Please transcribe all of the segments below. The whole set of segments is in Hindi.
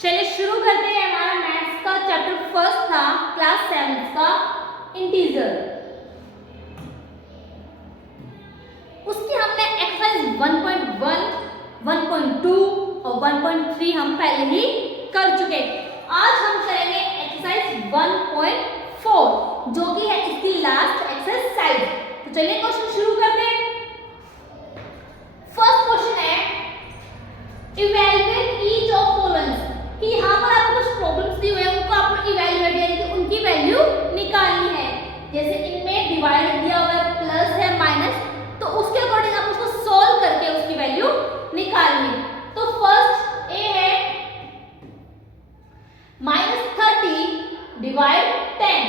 चलिए शुरू करते हैं। हमारा मैथ्स का चैप्टर फर्स्ट था क्लास 7 का इंटीजर। उसकी हमने एक्सरसाइज 1.1, 1.2 और 1.3 हम पहले ही कर चुके। आज हम करेंगे एक्सरसाइज 1.4 जो कि है इसकी लास्ट एक्सरसाइज। तो चलिए क्वेश्चन शुरू करते हैं। फर्स्ट क्वेश्चन है इवैल्यूएट ईच ऑफ फॉलोइंग, कि यहाँ पर आपको कुछ प्रॉब्लम्स दी हुई है, उनको आपको इवैल्यूएट यानी कि उनकी वैल्यू निकालनी है। जैसे इनमें डिवाइड दिया हुआ है, प्लस है, माइनस, तो उसके अकॉर्डिंग आप उसको सॉल्व करके उसकी वैल्यू निकालनी। तो फर्स्ट ए है -30 डिवाइड 10,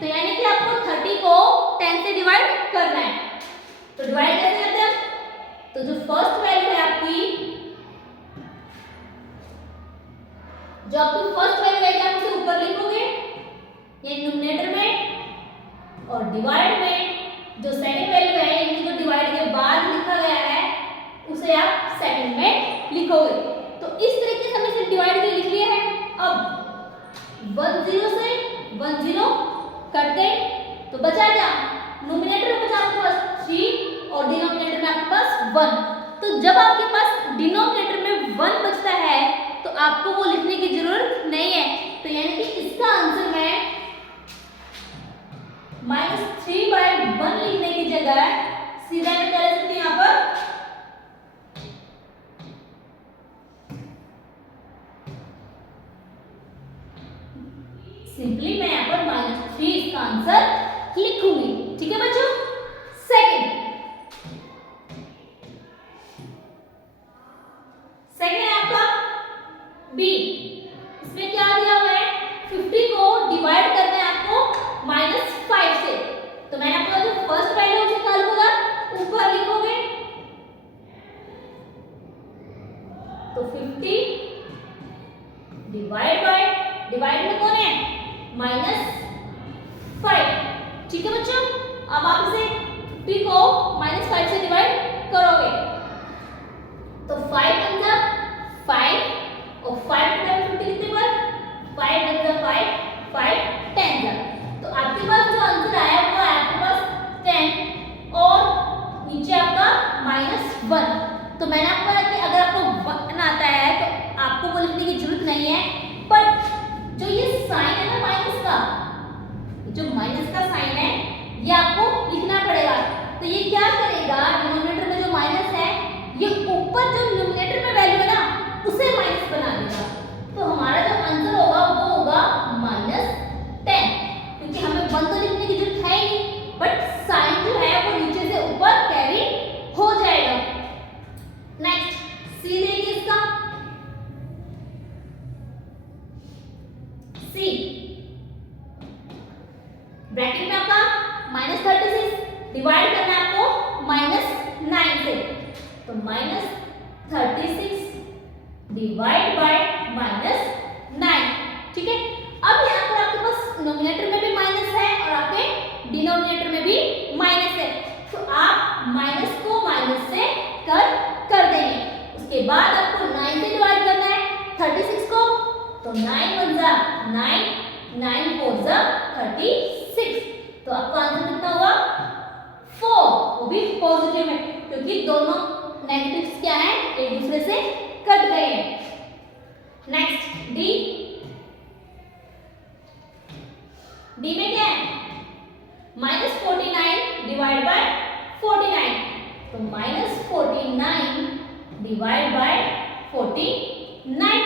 तो यानी कि आपको 30 को 10 से डिवाइड करना है। तो डिवाइड कैसे करते हैं? तो जो फर्स्ट वैल्यू है आपकी, जो आपकी फर्स्ट वैल्यू है आप उसे ऊपर लिखोगे ये न्यूमरेटर में, और डिवाइड में जो सेकंड वैल्यू है यानी जो डिवाइड के बाद लिखा गया है उसे आप सेकंड में लिखोगे। तो इस तरीके से हमने इसे डिवाइड करके लिख लिया है। अब 10 से 10 कट गए, तो बचा क्या? न्यूमरेटर में बचा आपके पास 3 और डिनोमिनेटर में आपके पास 1। तो जब आपके पास डिनोमिनेटर में 1 बचता है तो आपको वो लिखने की जरूरत नहीं है। तो यानी कि इसका आंसर मैं -3/1 लिखने की जगह सीधा मैं क्या लिख सकती हूँ? यहाँ पर सिंपली मैं यहाँ पर -3 इसका आंसर लिखूंगी। ठीक है बच्चों। सेकंड है आपका बी। इसमें क्या दिया हुआ है? 50 को डिवाइड करना है आपको -5 से। तो मैंने आपको जो फर्स्ट वैल्यू उसे क्या लिखूंगा? ऊपर लिखोगे। तो 50 डिवाइड में कौन है? -5। ठीक है बच्चों। अब आप इसे 50 को -5 से डिवाइड करोगे तो 5 बन जा 5 और 5 टाइम 50 कितने पर? 5 बन जा 5 10 जा। तो आपके पास जो आंसर आया वो है आपके पास 10 और नीचे आपका -1। तो मैंने आपको कहा कि अगर आपको 1 आता है तो आपको वो लिखने की जरूरत नहीं है, बट जो ये साइन है ना माइनस का, जो माइनस का साइन है ये आपको लिखना पड़ेगा। तो ये क्या करेगा? डिनोमिनेटर में जो माइनस है ये ऊपर जो न्यूमरेटर में वैल्यू है ना उसे माइनस बना देगा। तो हमारा जो आंसर होगा वो होगा -10, क्योंकि हमें 1 तो लिखने की जरूरत है ही नहीं, बट साइन जो है वो नीचे से ऊपर कैरी हो जाएगा। नेक्स्ट सी देखिए इसका। सी ब्रैकेट में आपका -36 डिवाइड करना है आपको -9 से। तो -36 डिवाइड बाय -9। ठीक है। अब यहाँ पर आपके पास नोमिनेटर में भी माइनस है और आपके डिनोमिनेटर में भी माइनस है, तो आप माइनस को माइनस से कर देंगे। उसके बाद आपको 9 से डिवाइड करना है 36 को, तो 9 बन जा 9, 9 4 जा 36। तो आपका आंसर कितना हुआ? 4। वो भी पॉजिटिव है क्योंकि दोनों नेगेटिव्स क्या है? एक दूसरे से कट गए हैं। नेक्स्ट डी में क्या है? -49 डिवाइड बाय 49। तो -49 डिवाइड बाय 49।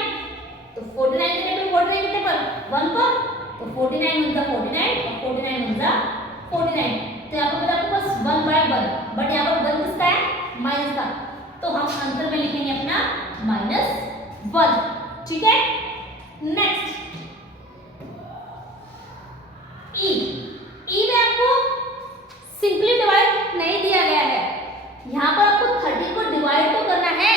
तो 49 कितने पर? 1 पर। तो 49 बन जा 49 और 49 बन जा 49। तो यहाँ पर आपके पास 1/1, बट यहाँ पर 1 किसका है? माइनस का। तो हम आंसर में लिखेंगे अपना -1। ठीक है। नेक्स्ट ई में आपको सिंपली डिवाइड नहीं दिया गया है। यहाँ पर आपको 30 को डिवाइड तो करना है,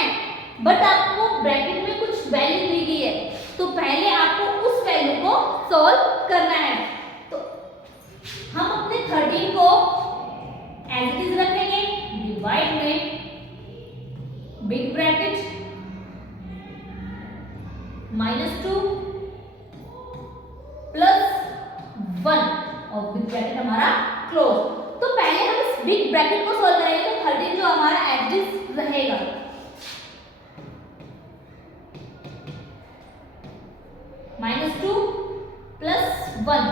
बट आपको ब्रैकेट में कुछ वैल्यू दी गई है, तो पहले आपको उस वैल्यू को सॉल्व करना है। तो हम अपने 13 को एज इट इज रखेंगे, डिवाइड में बिग ब्रैकेट -2 हमारा क्लोज। तो पहले हम इस बिग ब्रैकेट को सॉल्व करेंगे तो 13 जो हमारा एज इट रहेगा। -2 + 1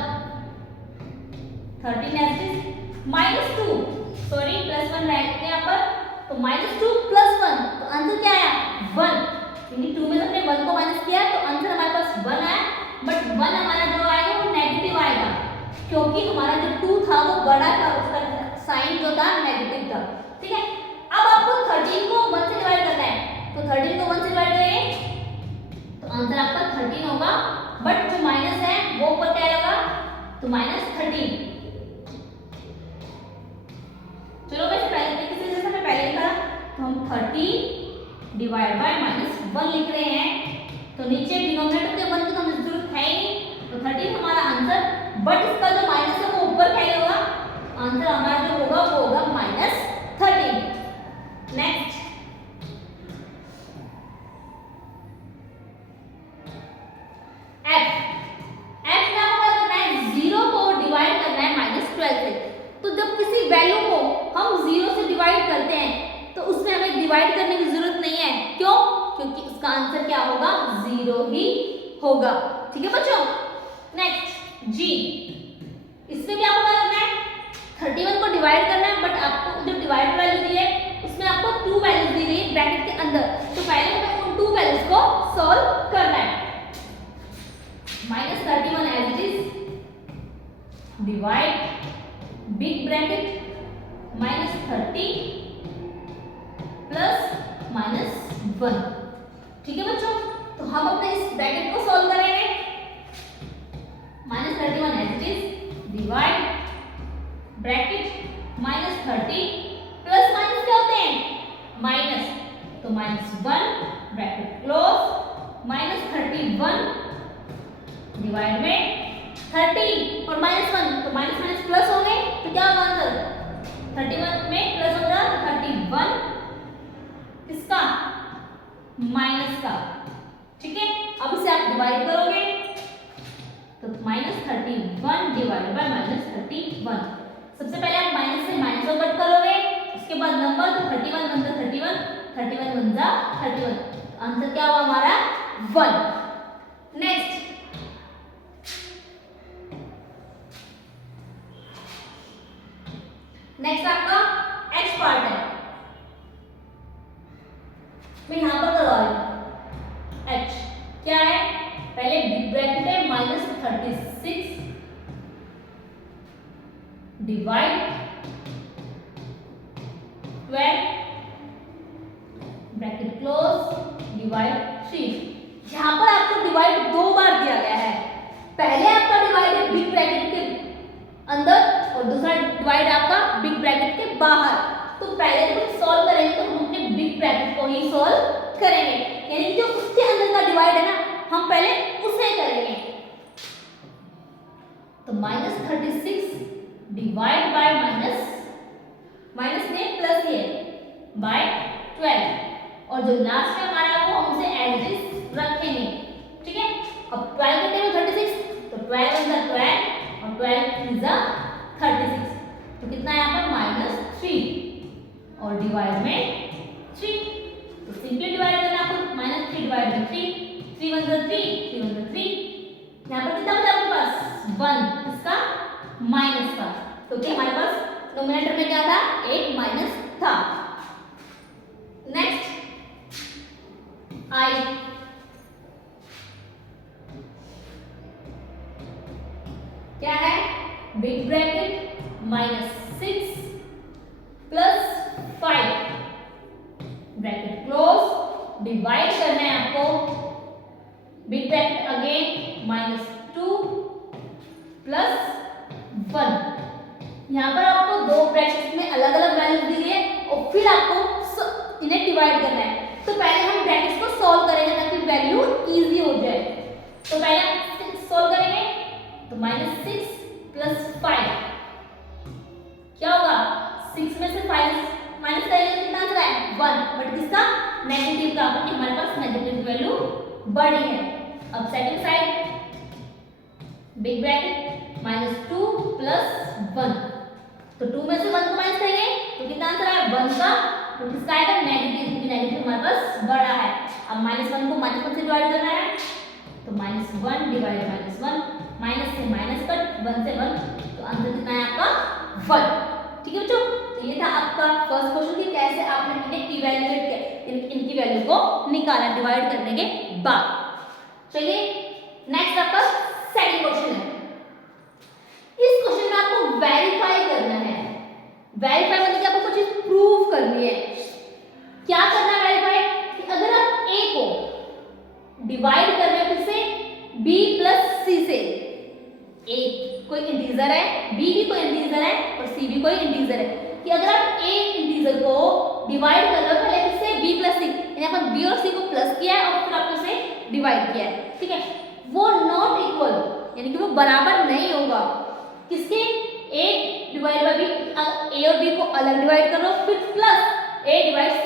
13 एज इट -2 सॉरी +1 रहेगा यहाँ पर, तो -2 + 1 तो आंसर क्या आया 1, यानी 2 में से हमने 1 को माइनस किया तो आंसर हमारे पास 1 आया। बट 1 हमारा जो आएगा वो नेगेटिव आएगा क्योंकि हमारा जो 2 था वो बड़ा था, उसका साइन जो था नेगेटिव था। ठीक है, अब आपको 13 को 1 से डिवाइड करना है, तो 13 को 1 से डिवाइड करेंगे तो आंसर आपका 13 होगा। बट जो माइनस है वो ऊपर क्या आएगा, तो -13। चलो वैसे पहले तरीके से जैसे मैं पहले लिखा तो हम 13 डिवाइड बाय -1 लिख रहे हैं, तो नीचे डिनोमिनेटर के 1 की तो हमें जरूरत है ही नहीं, तो 13 हमारा आंसर। बट इसका जो माइनस है वो ऊपर क्या होगा, आंसर हमारा जो होगा वो होगा -13। नेक्स्ट f में आपको क्या करना है, 0 को डिवाइड करना है -12 से। तो जब किसी वैल्यू को हम 0 से डिवाइड करते हैं तो उसमें हमें डिवाइड करने की जरूरत नहीं है, क्यों, क्योंकि उसका आंसर क्या होगा 0 ही होगा। ठीक है बच्चों। नेक्स्ट जी, इसमें भी आपको क्या करना है, 31 को डिवाइड करना है, बट आपको जो डिवाइड वैल्यू दी है उसमें आपको 2 वैल्यूज दी गई ब्रैकेट के अंदर, तो पहले हमें उन 2 वैल्यूज को सॉल्व करना है। -31 as it is divide big bracket -30 plus -1। ठीक है बच्चों, तो हम अपने इस ब्रैकेट को सॉल्व करेंगे। -31 as it is divide bracket -30 plus minus क्या होते हैं, माइनस, तो -1 ब्रैकेट क्लोज -31 डिवाइड में 30 और -1 तो माइनस माइनस प्लस हो गए, तो क्या होगा आंसर 31 में प्लस होगा 31 किसका, माइनस का। ठीक है, अब इसे आप डिवाइड करोगे तो -31 डिवाइड बाय -31। सबसे पहले आप माइनस से माइनस को कट करोगे, उसके बाद नंबर, तो 31 × 31 31 × 31, आंसर क्या हुआ हमारा 1। नेक्स्ट आपका x पार्ट है, मैं यहां पर करवा रही हूं। h क्या है, पहले बिग ब्रैकेट है -36 डिवाइड 12 ब्रैकेट क्लोज डिवाइड 3। यहां पर आपको डिवाइड 2 बार दिया गया है, पहले आपका डिवाइड है बिग ब्रैकेट के अंदर और दूसरा डिवाइड आपका बिग ब्रैकेट के बाहर। तो पहले जब हम सॉल्व करेंगे तो हम अपने बिग ब्रैकेट को ही सॉल्व करेंगे, यानी जो उसके अंदर का डिवाइड है ना हम पहले उसे करेंगे। तो -36 डिवाइड बाय माइनस में प्लस है बाय 12, और जो लास्ट में हमारा वो हम उसे एज इट रखेंगे। ठीक है, अब 12 का टेबल 36, तो 12 × 12 और 12 × 36, तो कितना है यहाँ पर -3 और डिवाइड में 3, तो सिंपली डिवाइड करना आपको, -3 डिवाइड बाय 3, 3 × 3 3 × 3, यहाँ पर कितना बचा आपके पास 1, इसका माइनस का, क्योंकि हमारे पास नोमिनेटर में क्या था, एक माइनस था। नेक्स्ट आई, क्या है, big bracket -6 plus 5 bracket close divide करना है आपको, बिग ब्रैकेट अगेन -2 प्लस 1। यहाँ पर आपको दो ब्रैकेट्स में अलग अलग वैल्यूज दी गई है और फिर आपको इन्हें डिवाइड करना है। तो पहले हम ब्रैकेट्स को सॉल्व करेंगे ताकि वैल्यू इजी हो जाए। तो पहले हम सॉल्व करेंगे, तो -6 प्लस 5 क्या होगा, 6 में से 5 माइनस करेंगे तो कितना आंसर है 1, बट किसका, नेगेटिव का, क्योंकि हमारे पास नेगेटिव वैल्यू बड़ी है। अब सेकंड साइड, बिग ब्रैकेट -2 + 1। तो 2 में से 1 को माइनस करेंगे तो कितना आंसर आया 1 का, तो किसका आएगा नेगेटिव, क्योंकि नेगेटिव हमारे पास बड़ा है। अब -1 को -1 से डिवाइड करना है तो -1 डिवाइड -1, माइनस से माइनस कट, 1 से 1, तो आंसर कितना है आपका 1। ठीक है बच्चों, तो ये था आपका फर्स्ट क्वेश्चन कि कैसे आपने इन्हें इवैल्यूएट किया, इनकी वैल्यू को निकाला डिवाइड करने के बाद। चलिए नेक्स्ट आपका सेकंड क्वेश्चन है। इस क्वेश्चन में आपको वेरीफाई करना है। वेरीफाई मतलब कि आपको कुछ चीज प्रूव करनी है। क्या करना है वेरीफाई, कि अगर आप a को डिवाइड कर रहे हो किससे, b + c से, a कोई इंटीजर है, b भी कोई इंटीजर है और c भी कोई इंटीजर है, कि अगर आप a इंटीजर को डिवाइड कर रहे हो पहले किससे b + c, यानी अपन b और c को प्लस किया है और फिर आपने उसे डिवाइड किया है, ठीक है, वो नॉट इक्वल यानी कि वो बराबर नहीं होगा किसके, a divide bye b, a और b को अलग डिवाइड कर रहे हो फिर प्लस a डिवाइड c,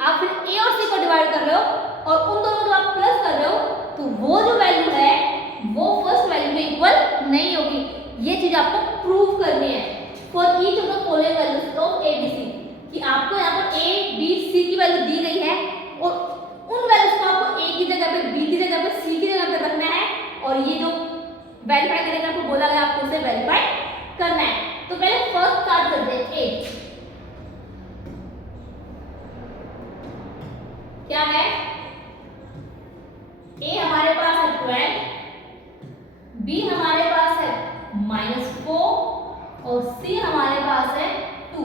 आप फिर a और c को डिवाइड कर रहे हो और उन दोनों को आप प्लस कर रहे हो, तो वो जो वैल्यू है वो फर्स्ट वैल्यू में इक्वल नहीं होगी। ये चीज आपको प्रूव करनी है for each of the following values of a b c, कि आपको यहाँ पर a b c की वैल्यू दी गई है और उन वैल्यूज को आपको a की जगह पे b की जगह पे c की जगह पे रखना है, और ये जो वेरीफाई करने का आपको बोला गया आपको उसे वेरीफाई करना है। तो पहले फर्स्ट स्टार्ट करते हैं a, क्या है a हमारे पास है 12, b हमारे पास है -4 और c हमारे पास है 2।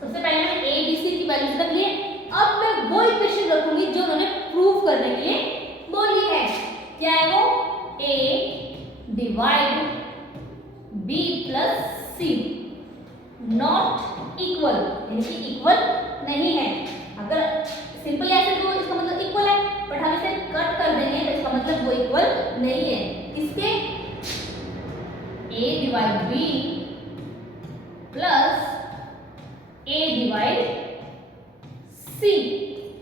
सबसे पहले मैंने a b c की वैल्यूज रख ली है। अब मैं वो इक्वेशन रखूंगी जो उन्होंने प्रूव करने के लिए बोली है। क्या है वो, a divide b + c not equal, यानी कि इक्वल नहीं है। अगर सिंपल ऐसे तो इसका मतलब इक्वल है, बट हम इसे कट कर देंगे तो इसका मतलब वो इक्वल नहीं है। इसके a divide b plus a divide c,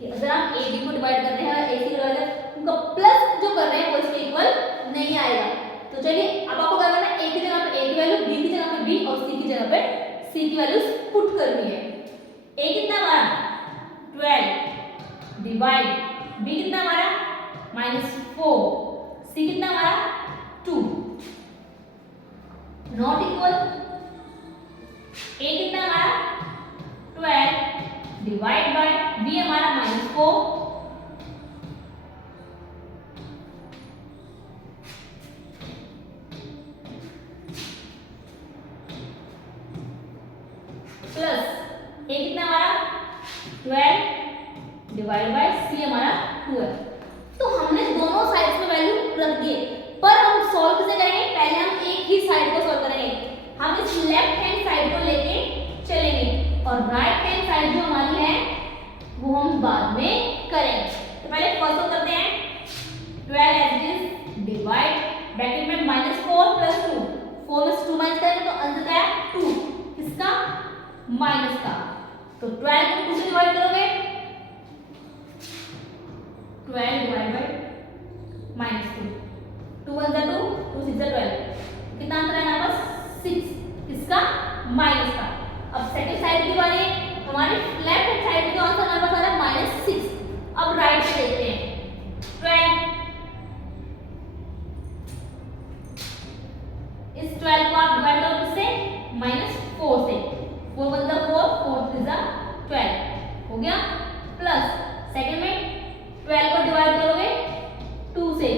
अगर हम a b को डिवाइड कर रहे हैं और a c को डिवाइड कर रहे हैं, उनका प्लस जो कर रहे हैं वो इसके इक्वल नहीं आएगा। तो चलिए अब आपको क्या करना है, a की जगह पे a की वैल्यू, b की जगह पे b और c की जगह पे c की वैल्यूज पुट करनी है। a कितना हमारा 12 डिवाइड b कितना हमारा -4, c कितना हमारा 2, नॉट इक्वल a कितना हमारा 12 डिवाइड बाय b हमारा -4 प्लस a कितना हमारा 12 डिवाइड बाय c हमारा 2 है। तो हमने दोनों साइड्स में वैल्यू रख दी, पर हम सॉल्व कैसे करेंगे, पहले हम एक ही साइड को सॉल्व करेंगे। हम इस लेफ्ट हैंड साइड को लेके चलेंगे और राइट हैंड साइड जो हमारी है वो हम बाद में करेंगे। तो पहले फर्स्ट सॉल्व करते हैं, 12 as it is divide bracket में -4 + 2, 4 में से 2 माइनस करेंगे तो आंसर क्या है 2, किसका माइनस का। तो 12 को 2 से डिवाइड करोगे, 12 डिवाइड बाय -2, 2 1 2, 2 6 12, कितना आंसर है हमारे पास 6, किसका माइनस का। अब सेकंड साइड की बारी, हमारे लेफ्ट हैंड साइड में तो आंसर हमारे पास आ रहा है -6। अब राइट से देखते हैं, 12 इस 12 को आप डिवाइड करो किससे, -4 से, 4 1 4, 4 3 12 हो गया, प्लस सेकंड में 12 को डिवाइड करोगे 2 से,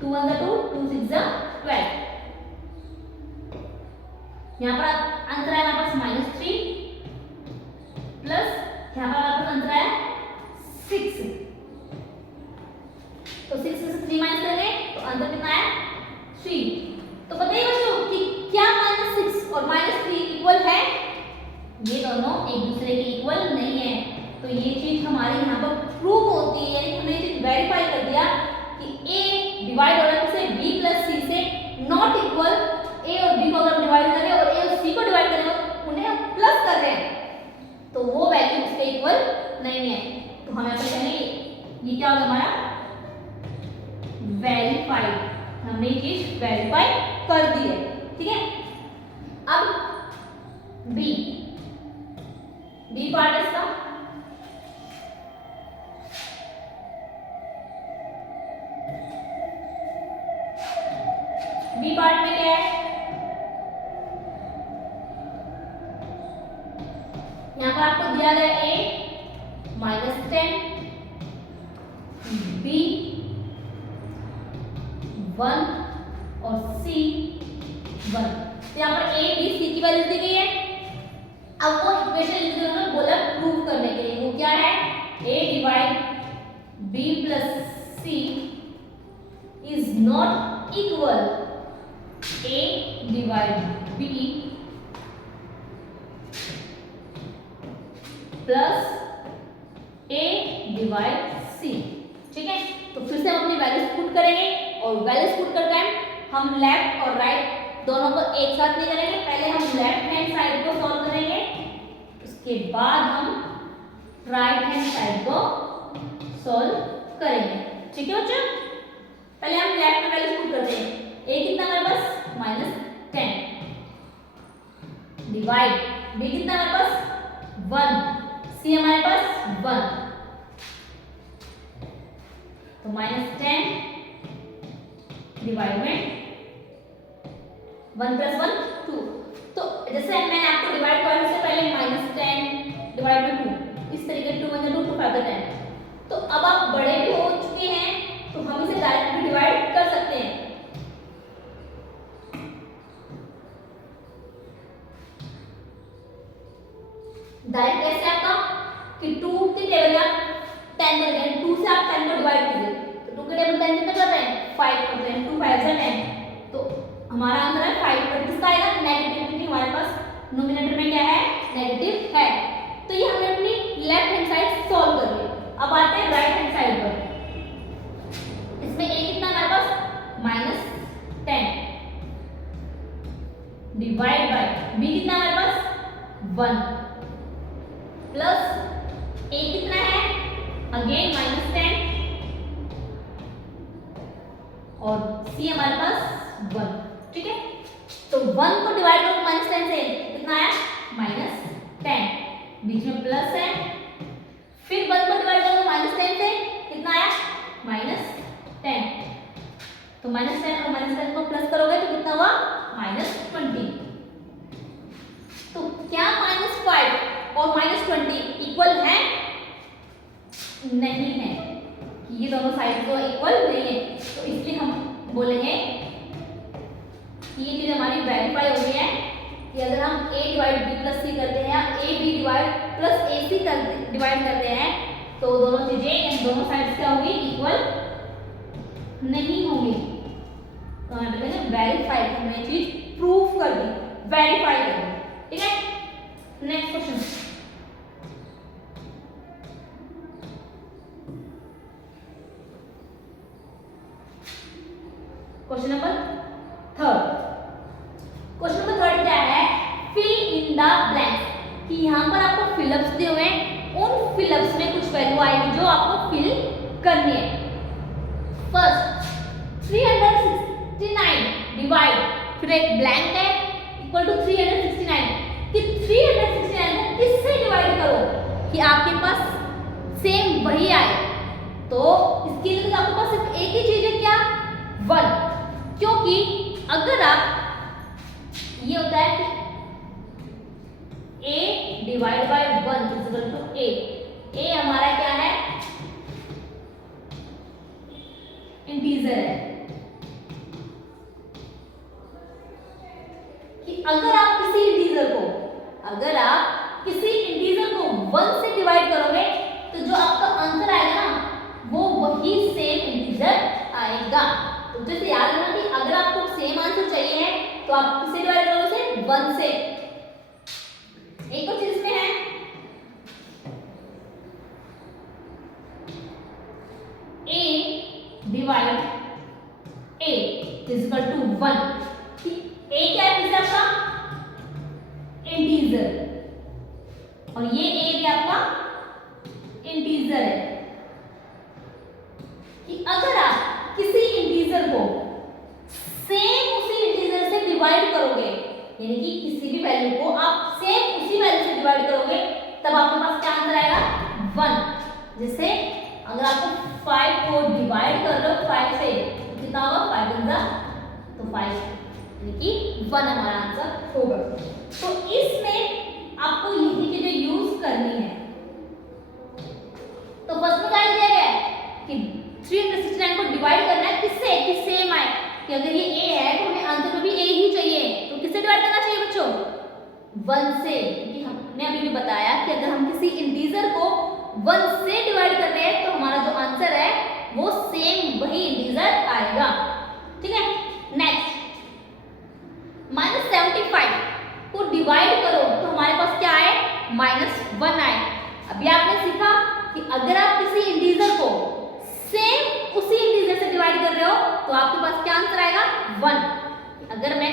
2 1 2, 2 6 12, यहाँ पर आंसर है हमारे पास -3 प्लस यहाँ पर हमारे पास आंसर है 6। तो 6 में से 3 माइनस करेंगे तो आंसर कितना है 3। तो बताइए बच्चों कि क्या -6 और -3 इक्वल है, ये दोनों एक दूसरे के इक्वल नहीं है। तो ये चीज हमारे यहाँ पर प्रूव होती है, यानी हमने ये चीज वेरीफाई कर दिया कि a डिवाइड हो रहा है किससे, b + c से, नॉट इक्वल a और b को अगर डिवाइड करें और a और c को डिवाइड करें उन्हें हम प्लस कर रहे हैं तो वो वैल्यू उसके इक्वल नहीं है। तो हमें यहाँ पर कहेंगे ये क्या होगा हमारा हमने ये चीज वेरीफाई कर दी है, ठीक है। अब बी पार्ट है इसका, बी पार्ट में क्या है, यहाँ पर आपको दिया गया a -10, b 1 और c 1। तो यहाँ पर a b c की वैल्यू दी गई है। अब वो इक्वेशन इन्होंने बोला प्रूव करने के लिए, वो क्या है, a divide b plus c is not equal a divide b plus a divide c, ठीक है। तो फिर से हम अपनी वैल्यूज पुट करेंगे और वैल्यूज पुट करके हम लेफ्ट और राइट दोनों को एक साथ नहीं करेंगे। पहले हम लेफ्ट हैंड साइड को सॉल्व करेंगे, उसके बाद हम राइट हैंड साइड को सॉल्व करेंगे, ठीक है बच्चों। पहले हम लेफ्ट में वैल्यूज पुट करते हैं। a कितना हमारे पास -10 डिवाइड b कितना हमारे पास 1, c हमारे पास 1, तो -10 डिवाइड में 1 + 1 2। तो जैसे मैंने आपको डिवाइड करने से पहले -10 डिवाइड में 2, इस तरीके 2 × 2 2 5 10। तो अब आप बड़े भी हो चुके हैं तो हम इसे डायरेक्ट भी डिवाइड कर सकते हैं। डायरेक्ट कैसे आपका कि 2 की टेबल आप 10 कर देंगे, 2 से आप 10 को डिवाइड कीजिए तो 2 की टेबल 10 कितना करते हैं 5 करते हैं, 2 5 10। तो हमारा आंसर है 5, पर किसका आएगा नेगेटिव, क्योंकि हमारे पास नोमिनेटर में क्या है नेगेटिव है। तो ये हमने अपनी लेफ्ट हैंड साइड सॉल्व कर ली। अब आते हैं राइट हैंड साइड पर। इसमें a कितना हमारे पास -10 डिवाइड बाय b कितना हमारे पास 1 प्लस a कितना है अगेन -10 और c हमारे पास 1, ठीक है। तो 1 को डिवाइड करो -10 से कितना आया -10, बीच में प्लस है, फिर 1 को डिवाइड करो -10 से कितना आया -10, तो -10 और -10 को प्लस करोगे तो कितना हुआ -20। तो क्या -5 और -20 इक्वल है? नहीं है, कि ये दोनों साइड तो इक्वल नहीं है। तो इसलिए हम बोलेंगे कि ये चीज हमारी वेरीफाई हो गई है कि अगर हम a divide b plus c करते हैं या a b divide plus a c divide करते हैं तो दोनों चीजें दोनों साइड्स क्या होंगी इक्वल नहीं होंगी। तो हमें बोलेंगे वेरीफाई, हमने ये चीज प्रूफ कर दी, वेरीफाई कर दी, ठीक है। Next question, question number 3। Question number 3 क्या है, फिल इन द ब्लैंक्स, कि यहाँ पर आपको फिलअप्स दिए हुए हैं, उन फिलअप्स में कुछ वैल्यू आएगी जो आपको फिल करनी है। फर्स्ट 369 डिवाइड, फिर एक ब्लैंक है इक्वल टू 369, कि 369 को किससे डिवाइड करो कि आपके पास सेम वही आए। तो इसके लिए तो आपके पास सिर्फ एक ही चीज है, क्या 1, क्योंकि अगर आप ये होता है कि a divide by 1 equal to a, a हमारा क्या है इंटीजर है, कि अगर आप किसी इंटीजर को 1 से डिवाइड करोगे तो जो आपका आंसर आएगा ना वो वही सेम इंटीजर आएगा। तो जैसे याद रखना कि अगर आपको सेम आंसर चाहिए है तो आप किससे डिवाइड करोगे 1 से। एक और चीज इसमें है a divide a equal to 1, कि a क्या है फिर आपका इंटीजर और ये a भी आपका इंटीजर है, कि अगर आप किसी इंटीजर को सेम उसी इंटीजर से डिवाइड करोगे, यानी कि किसी भी वैल्यू को आप सेम उसी वैल्यू से डिवाइड करोगे, तब आपके पास क्या आंसर आएगा 1। जैसे अगर आपको 5 को डिवाइड कर रहे हो 5 से तो कितना होगा 5 × 5 तो 5, यानी कि 1 हमारा आंसर होगा। तो इसमें आपको यही चीजें यूज करनी है। तो फर्स्ट में क्या दिया गया है कि 369 को डिवाइड करना है किससे, कि सेम आए, कि अगर ये a है तो हमें आंसर में भी a ही चाहिए, तो किससे डिवाइड करना चाहिए बच्चों 1 से, क्योंकि हमने अभी भी बताया कि अगर हम किसी इंटीजर को 1 से डिवाइड कर रहे हैं तो हमारा जो आंसर है वो सेम वही इंटीजर आएगा। ठीक है, नेक्स्ट -75 को डिवाइड करो तो हमारे पास क्या आए -1 आए। अभी आपने सीखा कि अगर आप किसी इंटीजर को सेम उसी इंटीजर से डिवाइड कर रहे हो तो आपके पास क्या आंसर आएगा 1। अगर मैं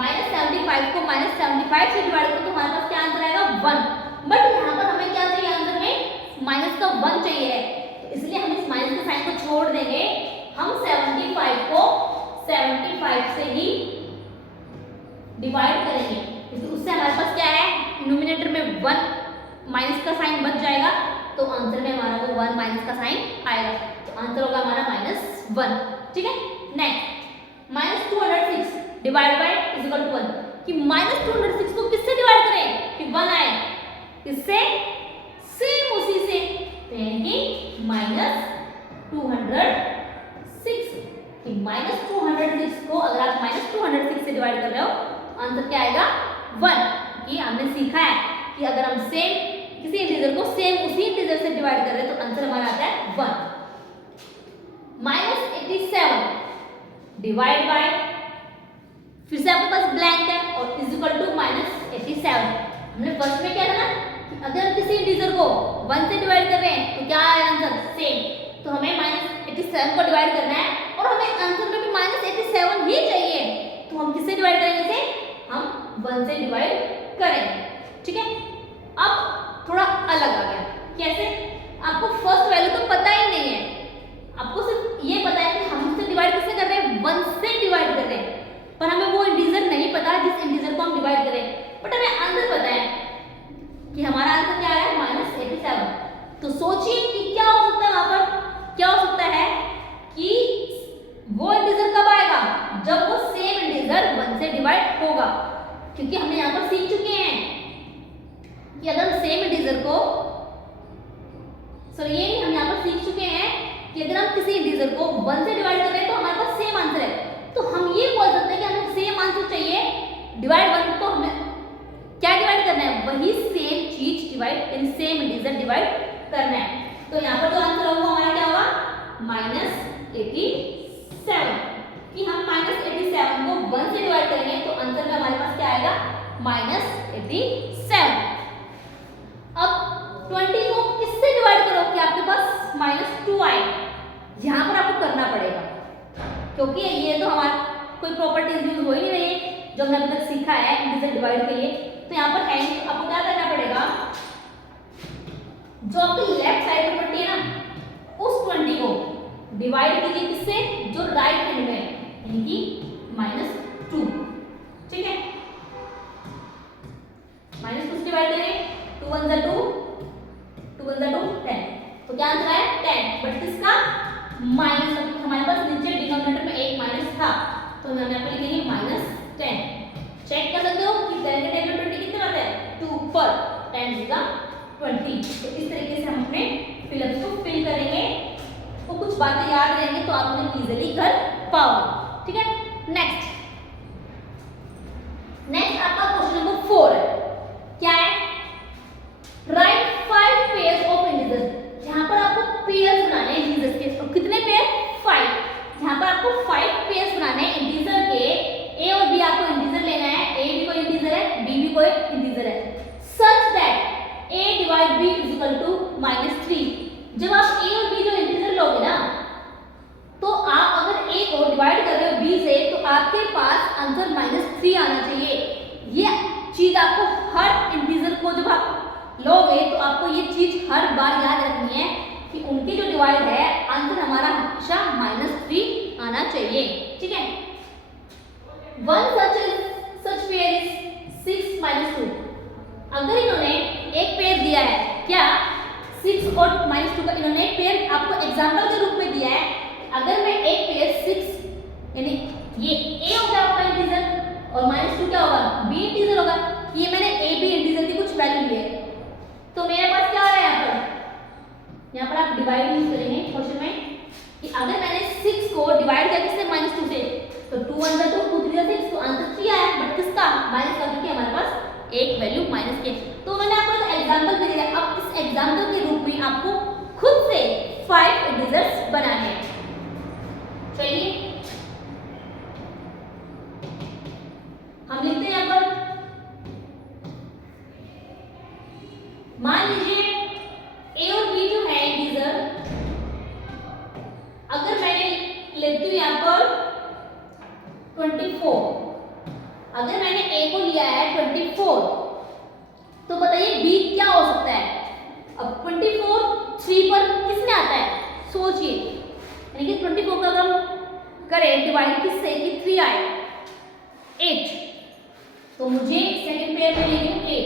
-75 को -75 से डिवाइड करूं तो हमारे पास क्या आंसर आएगा 1। बट यहाँ पर हमें क्या चाहिए आंसर में माइनस का 1 चाहिए है, तो इसलिए हम इस माइनस के साइन को छोड़ देंगे। हम 75 को 75 से ही डिवाइड करेंगे, इसलिए उससे हमारे पास क्या है न्यूमरेटर में 1 माइनस का साइन बच जाएगा, तो आंसर में हमारा वो 1 माइनस का साइन आएगा, तो आंसर होगा हमारा -1। ठीक है, next -206 divide by is equal to 1, कि -206 को किससे डिवाइड करें कि 1 आए, किससे सेम उसी से, तो यानी कि -206 कि -206 को अगर आप -206 से डिवाइड कर रहे हो तो आंसर क्या आएगा 1। कि हमने सीखा है कि अगर हम सेम किसी इंटीजर को सेम उसी इंटीजर से डिवाइड कर रहे हैं तो आंसर हमारा आता है 1। -87 डिवाइड बाय, फिर से आपके पास ब्लैंक है और इज इक्वल टू -87। हमने फर्स्ट में क्या था ना कि अगर किसी इंटीजर को 1 से डिवाइड कर रहे हैं तो क्या है आंसर सेम, तो हमें -87 को डिवाइड करना है और हमें आंसर में भी -87 ही चाहिए, तो हम किससे डिवाइड करेंगे इसे, हम 1 से डिवाइड करेंगे। ठीक है, अब थोड़ा अलग आ गया, कैसे, आपको फर्स्ट वैल्यू तो पता ही नहीं है, आपको सिर्फ ये पता है कि हम इससे डिवाइड किससे कर रहे हैं 1 से डिवाइड कर रहे हैं, पर हमें वो इंटीजर नहीं पता जिस इंटीजर को हम डिवाइड करें, बट हमें आंसर पता है कि हमारा आंसर क्या है -87। तो सोचिए कि क्या हो सकता है वहां पर, क्या हो सकता है कि वो इंटीजर कब आएगा जब वो सेम इंटीजर 1 से डिवाइड होगा, क्योंकि हमने यहाँ पर सीख चुके हैं कि अगर सेम इंटीजर को ये हम यहाँ पर सीख चुके हैं कि अगर हम किसी इंटीजर को 1 से डिवाइड कर रहे हैं तो हमारे पास सेम आंसर है, तो हम ये बोल सकते हैं कि हमें सेम आंसर चाहिए डिवाइड 1, तो हमें क्या डिवाइड करना है, वही सेम चीज divide in same integer divide करना है। तो यहाँ पर जो आंसर होगा हमारा क्या होगा -87, कि हम -87 को 1 से डिवाइड करेंगे तो आंसर में हमारे पास क्या आएगा -87। अब 20 को किससे डिवाइड करो कि आपके पास -2 आए, यहाँ पर आपको करना पड़ेगा, क्योंकि ये तो हमारा कोई प्रॉपर्टीज यूज हो ही नहीं रही है जो हमने अभी तक सीखा है इंटीजर डिवाइड के लिए, तो यहाँ पर है आपको क्या करना पड़ेगा, जो आपकी लेफ्ट साइड प्रॉपर्टी है ना उस 20 को डिवाइड कीजिए किससे, जो राइट हैंड में है, यानी कि -2। ठीक है, -2 से डिवाइड करें, 2 1 × 2, 2 1 × 2 10, तो क्या आंसर है 10, बट किसका माइनस, हमारे पास नीचे डिनोमिनेटर में एक माइनस था तो हम यहाँ पे लिखेंगे -10। चेक कर सकते हो कि 10 के टेबल 20 कितने आता है 2 पर 10 × 20। तो इस तरीके से हम अपने फिलअप्स को फिल करेंगे, वो कुछ बातें याद रहेंगी तो आप उन्हें इजीली कर पाओगे। ठीक है, नेक्स्ट आपका क्वेश्चन नंबर 4 है, क्या है, राइट 5 पेयर्स ऑफ इंटीजर्स। यहाँ पर आपको पेयर्स बनाने हैं इंटीजर्स के, तो कितने पेयर 5, यहाँ पर आपको 5 पेयर्स बनाने हैं इंटीजर के, a और b आपको इंटीजर लेना है, a भी कोई इंटीजर है b भी कोई इंटीजर है, such that a divide b is equal to -3। जब आप a और b जो इंटीजर लोगे ना तो आप अगर a को डिवाइड कर रहे हो b से तो आपके पास आंसर -3 आना चाहिए। ये चीज आपको हर इंटीजर को जब आप लोगे तो आपको ये चीज हर बार याद रखनी है कि उनकी जो डिवाइड है आंसर हमारा हमेशा -3 आना चाहिए। ठीक है, one such pair is 6 minus 2। अगर इन्होंने एक पेयर दिया है, क्या 6 और -2 का इन्होंने एक पेयर आपको एग्जांपल के रूप में दिया है। अगर मैं एक पेयर 6 यानी ये a होगा आपका इंटीजर और -2 क्या होगा, b इंटीजर होगा। ये मैंने a b इंटीजर की कुछ वैल्यू ली है, तो मेरे पास क्या है यहाँ पर आप डिवाइड यूज करेंगे क्वेश्चन में कि अगर मैंने 6 को डिवाइड किया किससे, -2 से, तो 2 1 2 2 3 6, तो आंसर 3 आया। बट किसका, माइनस का, क्योंकि हमारे पास एक वैल्यू माइनस की। तो मैंने आपको एक एग्जांपल दे दिया। अब इस एग्जांपल के रूप में आपको खुद से 5 इंटीजर्स बनाने हैं। चलिए हम लिखते हैं यहाँ पर, मान लीजिए a और b जो है इंटीजर, अगर मैंने लेती हूँ यहाँ पर 24, अगर मैंने a को लिया है 24, तो बताइए b क्या हो सकता है। अब 24 3 पर किसमें आता है, सोचिए, यानी कि 24 का अगर हम करें डिवाइड किससे कि 3 आए 8, तो मुझे सेकंड पेयर में ले लूं 8।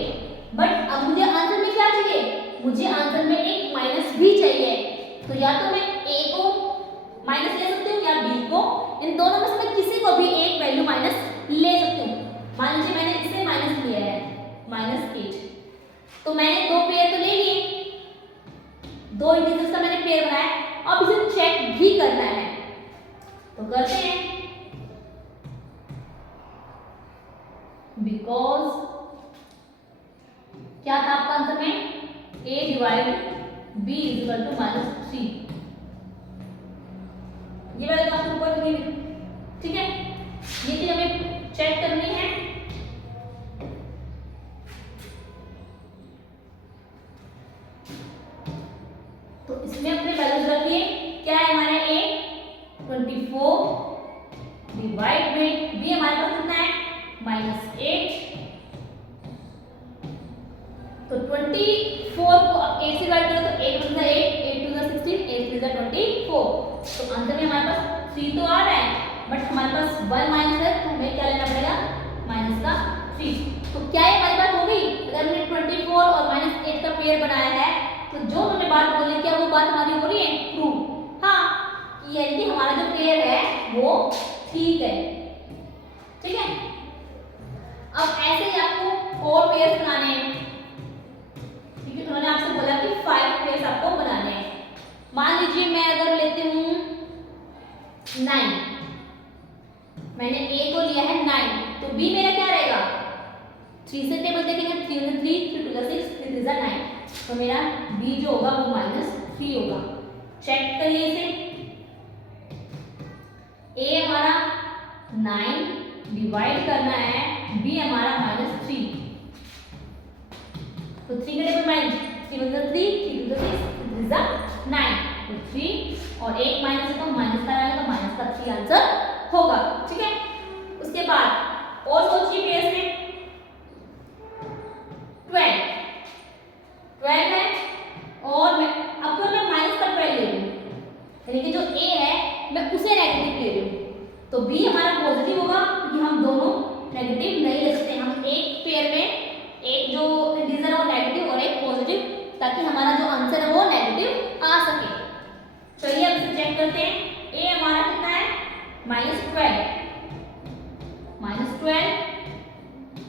बट अब मुझे आंसर में क्या चाहिए, मुझे आंसर में एक माइनस भी चाहिए। तो या तो मैं a को माइनस ले सकती हूँ या b को, इन दोनों में से मैं किसी को भी एक वैल्यू माइनस ले सकती हूँ। मान लीजिए मैंने इसे माइनस लिया है -8, तो मैंने दो पेयर तो ले लिए, दो इंटीजर्स का मैंने पेयर बनाया। अब इसे चेक भी करना है, तो करते हैं। बिकॉज क्या था आपका आंसर में, a divide b is equal to -3। ये वाला तो आपको ऊपर लिखी, ठीक है, ये चीज हमें चेक करनी है। तो इसमें अपने वैल्यूज रखिए, क्या है हमारा a 24 डिवाइड में b हमारे पास कितना है -8। तो 24 को 8 से डिवाइड करो तो 8 1 8, 8 2 16, 8 3 24। तो आंसर में हमारे पास 3 तो आ रहा है, बट हमारे पास 1 माइनस है, तो हमें क्या लेना पड़ेगा, माइनस का 3। तो क्या ये हमारी बात हो गई। अगर हमने 24 और -8 का पेयर बनाया है, तो जो हमने बात बोली, क्या वो बात हमारी हो रही है, प्रूव। हाँ, यानी कि हमारा जो पेयर है वो ठीक है, ठीक है। अब ऐसे ही आपको और पेयर्स बनाने हैं, क्योंकि उन्होंने आपसे बोला कि 5 पेयर्स आपको बनाने हैं। मान लीजिए मैं अगर लेती हूँ 9, मैंने a को लिया है 9, तो b मेरा क्या रहेगा, 3 से टेबल देखेंगे, 3 3 3 2 6 3 3 9, तो मेरा b जो होगा वो -3 होगा। चेक करिए इसे, a हमारा 9 डिवाइड करना है, b हमारा -3, तो 3 का टेबल माइनस 3 1 3 3 2 6 3 9, तो 3 और 1 माइनस है तो माइनस का आएगा, तो माइनस का 3 आंसर होगा, ठीक है। उसके बाद और सोचिए पेयर्स में 12 है, और मैं अब तो मैं माइनस का 12 ले रही हूँ, यानी कि जो a है मैं उसे नेगेटिव ले रही हूँ, तो b हमारा पॉजिटिव होगा, क्योंकि हम दोनों नेगेटिव नहीं ले सकते। हम एक पेयर में एक जो इंटीजर है वो नेगेटिव और एक पॉजिटिव, ताकि हमारा जो आंसर है वो नेगेटिव आ सके। चलिए अब इसे चेक करते हैं। a हमारा कितना है -12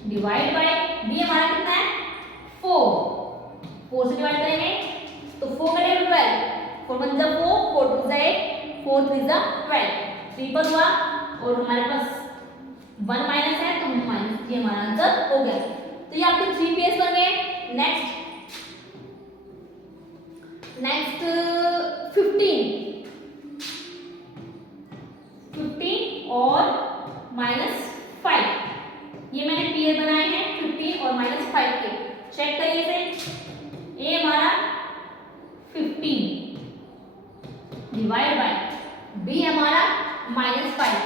डिवाइड बाय b हमारा कितना है 4 से डिवाइड करेंगे तो 4 का टेबल 12, 4 1 4 4 2 8 4 3 12, 3 पर हुआ और हमारे पास 1 माइनस है, तो माइनस 3 हमारा आंसर हो गया। तो ये आपके 3 पेयर्स बन गए। नेक्स्ट 15 और -5, ये मैंने पेयर बनाए हैं 15 और -5 के। चेक करिए इसे, a हमारा 15 डिवाइड बाय b हमारा -5,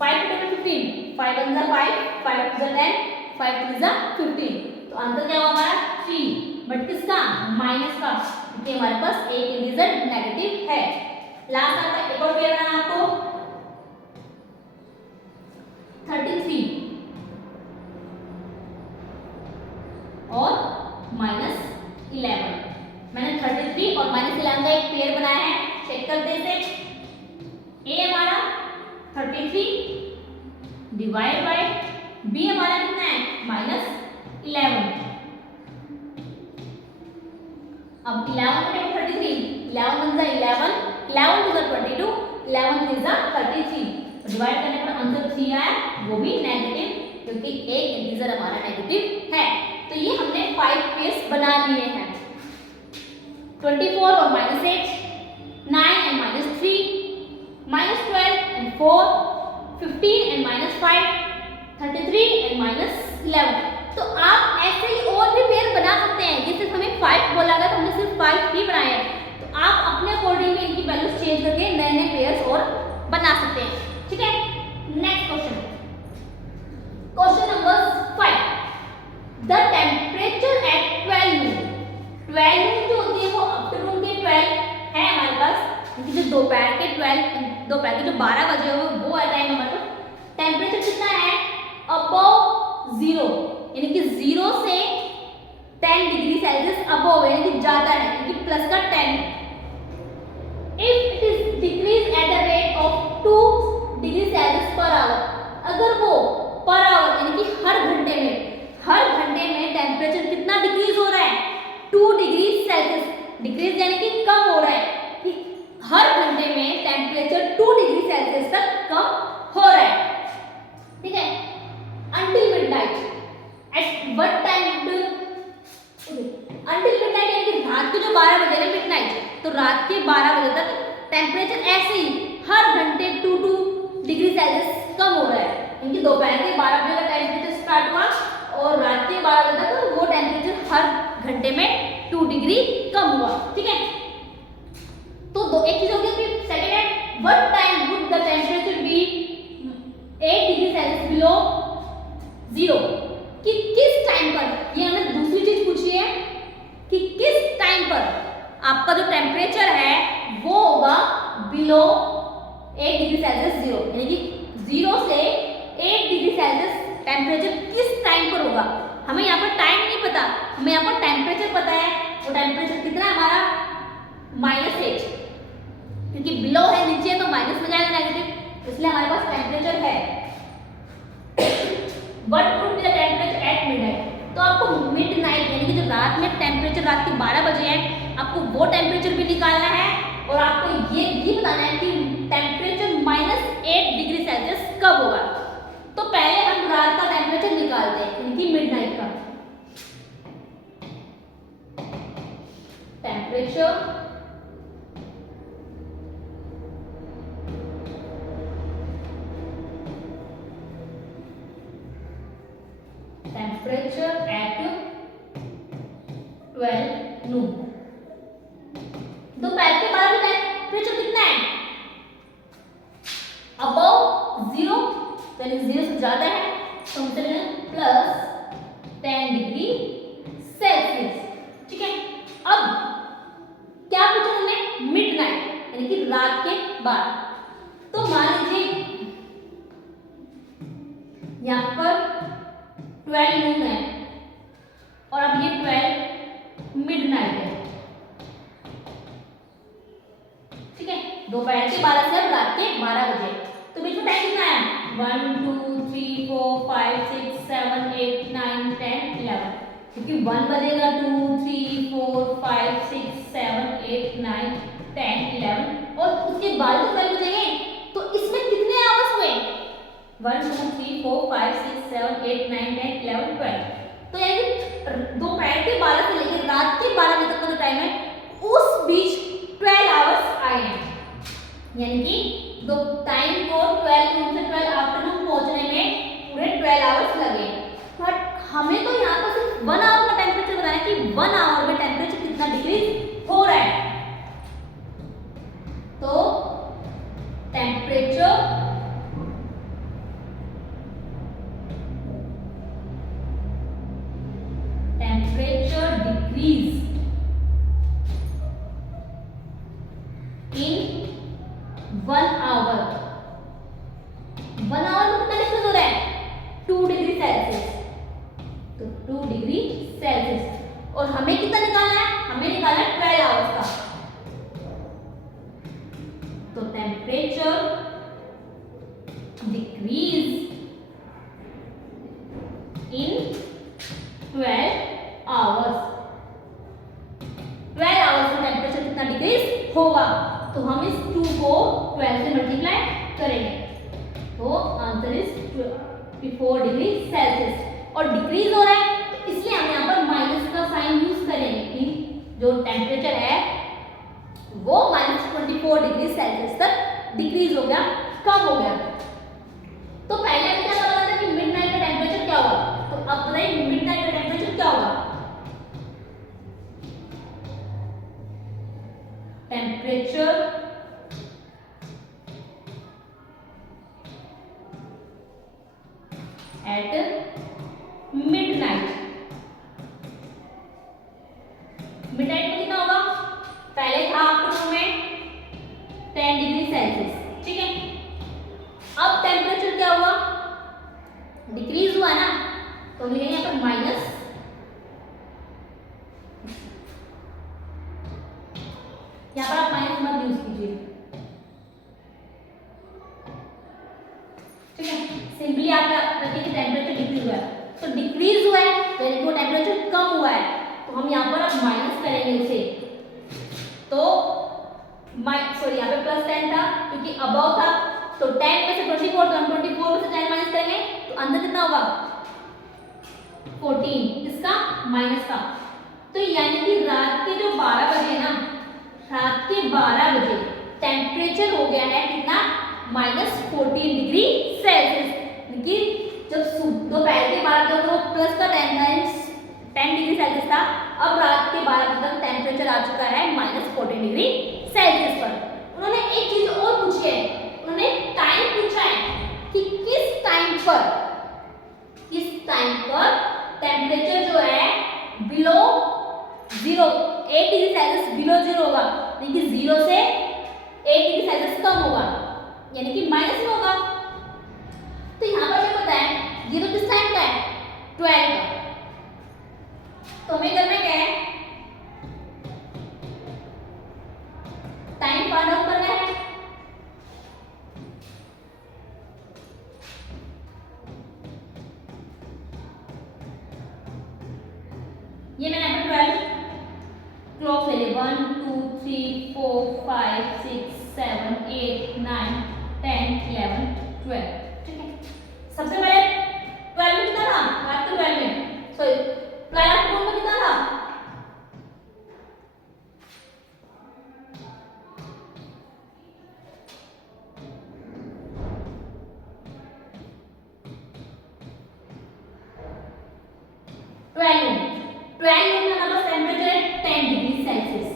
5 to 15, 5 1 5, 5 2 10, 5 3 15, तो आंसर क्या होगा हमारा 3, बट किसका, माइनस का, क्योंकि हमारे पास एक इंटीजर नेगेटिव है। लास्ट आपका एक और पेयर बनाना आपको 33 और -11। मैंने 33 और -11 का एक पेयर बनाया है, चेक करते हैं इसे। ए हमारा 33 डिवाइड बाय बी हमारा कितना है -11। अब 11 बटे 33, 11 वन जा 11, 11 टू जा 22, 11 थ्री जा 33। डिवाइड करने पर आंसर 3 आया, वो भी नेगेटिव, क्योंकि एक इंटीजर हमारा नेगेटिव है। तो ये हमने 5 पेयर्स बना लिए हैं। 24 और -8, 9 and -3, -12 and 4, 15 and -5, 33 and -11। तो आप ऐसे ही और भी पेयर बना सकते हैं। ये सिर्फ हमें 5 बोला गया तो हमने सिर्फ 5 ही बनाए हैं। तो आप अपने अकॉर्डिंग में इनकी वैल्यूज चेंज करके नए नए पेयर्स और बना सकते हैं। ठीक है, next question, question number 5। The temperature at 12 नून, 12 नून जो होती है वो आफ्टरनून के 12 है हमारे पास, क्योंकि जो दोपहर के 12 बजे हो वो है टाइम हमारे पास। टेम्परेचर कितना है अबव 0, यानी कि 0 से 10 डिग्री सेल्सियस अबव, यानी कि ज्यादा है, यानी कि प्लस का 10। If it is decrease at the rate of 2 degree Celsius per hour, अगर वो पर आवर यानी कि हर घंटे में टेम्परेचर कितना डिक्रीज हो रहा है 2 डिग्री सेल्सियस, डिक्रीज यानी कि कम हो रहा है, कि हर घंटे में टेम्परेचर 2 डिग्री सेल्सियस तक कम हो रहा है। ठीक है, until midnight, at what time until midnight यानी कि रात के जो 12 बजे ना मिडनाइट, तो रात के 12 बजे तक टेम्परेचर ऐसे ही हर घंटे 2 डिग्री सेल्सियस कम हो रहा है, क्योंकि दोपहर के 12 बजे का टेम्परेचर स्टार्ट हुआ और रात के 12 बजे तक वो टेम्परेचर हर घंटे में 2 डिग्री कम हुआ। ठीक है, तो एक चीज हो गई। सेकंड है, what time would the temperature be 8 degree Celsius below 0, कि किस टाइम पर, ये हमें दूसरी चीज पूछी है कि किस टाइम पर आपका जो टेम्परेचर है वो होगा बिलो 8 डिग्री सेल्सियस 0, यानी कि 0 से 8 डिग्री सेल्सियस टेम्परेचर किस टाइम पर होगा। हमें यहाँ पर टाइम नहीं पता, हमें यहाँ पर टेम्परेचर पता है। वो टेम्परेचर कितना है हमारा -8, क्योंकि बिलो है नीचे तो माइनस में जाएगा नेगेटिव, इसलिए हमारे पास टेम्परेचर है। What would be the temperature at midnight? तो आपको मिडनाइट यानी कि जो रात में टेम्परेचर रात के 12 बजे है, आपको वो टेम्परेचर भी निकालना है और आपको ये भी बताना है कि टेम्परेचर -8 डिग्री सेल्सियस कब होगा। तो पहले हम रात का टेम्परेचर निकालते हैं, यानी कि मिडनाइट का टेम्परेचर at 12 noon। दोपहर के 12 बजे टेम्परेचर कितना है अबव 0, यानी 0 से ज्यादा है, तो हम चलेंगे +10 डिग्री सेल्सियस। ठीक है, अब क्या पूछा हमने मिडनाइट यानी कि रात के बाद। तो मान लीजिए यहाँ पर 12 नून है और अब ये 12 मिडनाइट है। ठीक है, दोपहर के 12 से अब रात के 12 बजे, तो बीच में टाइम कितना है 1 2 3 4 5 6 7 8 9 10 11, क्योंकि 1 बजेगा 2 3 4 5 6 7 8 9 10 11 और उसके बाद तो 12 बजेंगे। तो इसमें कितने आवर्स हुए 1 2 3 4 5 6 7 8 9 10 11 12। तो यानी दोपहर के 12 से लेकर रात के 12 बजे तक का जो टाइम है उस बीच 12 आवर्स आए हैं, यानी कि दो टाइम को 12 नून से 12 आफ्टरनून पहुंचने में पूरे 12 आवर्स लगे। बट हमें तो यहाँ पर सिर्फ 1 आवर का टेम्परेचर बताना है कि 1 आवर में टेम्परेचर कितना डिग्री हो रहा है। तो टेम्परेचर decrease in और हमें कितना निकालना है, हमें निकालना है 12 आवर्स का। तो temperature decrease in 12 hours. 12 hours में टेम्परेचर कितना डिक्रीज होगा, तो हम इस 2 को 12 से मल्टीप्लाई करेंगे, तो आंसर इज 24 डिग्री सेल्सियस। और डिक्रीज हो रहा है तो इसलिए हम यहाँ पर माइनस का साइन यूज करेंगे कि जो टेम्परेचर है वो -24 डिग्री सेल्सियस तक डिक्रीज हो गया, कम हो गया। तो पहले हमें क्या पता था कि मिडनाइट का टेम्परेचर क्या होगा, तो अब बताइए मिडनाइट का टेम्परेचर क्या होगा। टेम्परेचर एट मिडनाइट, मिडनाइट में कितना होगा, पहले था आफ्टरनून में 10 डिग्री सेल्सियस, ठीक है। अब टेम्परेचर क्या हुआ, डिक्रीज हुआ ना, तो लिखेंगे यहाँ पर माइनस, यहाँ पर आप माइनस मत यूज कीजिए, ठीक है। सिंपली आप रखिए कि टेम्परेचर डिक्रीज हुआ है, तो डिक्रीज हुआ है तो वो टेम्परेचर कम हुआ है, तो हम यहाँ पर अब माइनस करेंगे इसे, तो सॉरी यहाँ पे +10 था क्योंकि अबव था, तो 10 में से 24, तो हम 24 में से 10 माइनस करेंगे तो अंदर कितना होगा 14, इसका माइनस का। तो यानी कि रात के जो 12 बजे ना, रात के 12 बजे टेम्परेचर हो गया है कितना, -14 डिग्री सेल्सियस। लेकिन जब दोपहर के 12 तक वो प्लस का 10 डिग्री सेल्सियस था, अब रात के 12 बजे तक टेम्परेचर आ चुका है -14 डिग्री सेल्सियस पर। उन्होंने एक चीज और पूछी है, उन्होंने टाइम पूछा है कि किस टाइम पर टेम्परेचर जो है बिलो 0, 8 डिग्री सेल्सियस बिलो 0 होगा, यानी कि 0 से 8 डिग्री सेल्सियस कम होगा, यानी कि माइनस में होगा। तो यहाँ पर हमें पता है 0 किस टाइम का है, 12 का, तो हमें करना क्या है, टाइम फाइंड आउट करना है। ये मैंने यहाँ पर 12 क्लॉक ले ली, 1 2 3 4 5 6 7 8 9 10 11 12, ठीक है। सबसे पहले 12 में कितना था, रात के 12 में, सॉरी 12 आफ्टरनून में कितना था, 12 में हमारा टेम्परेचर है 10 डिग्री सेल्सियस,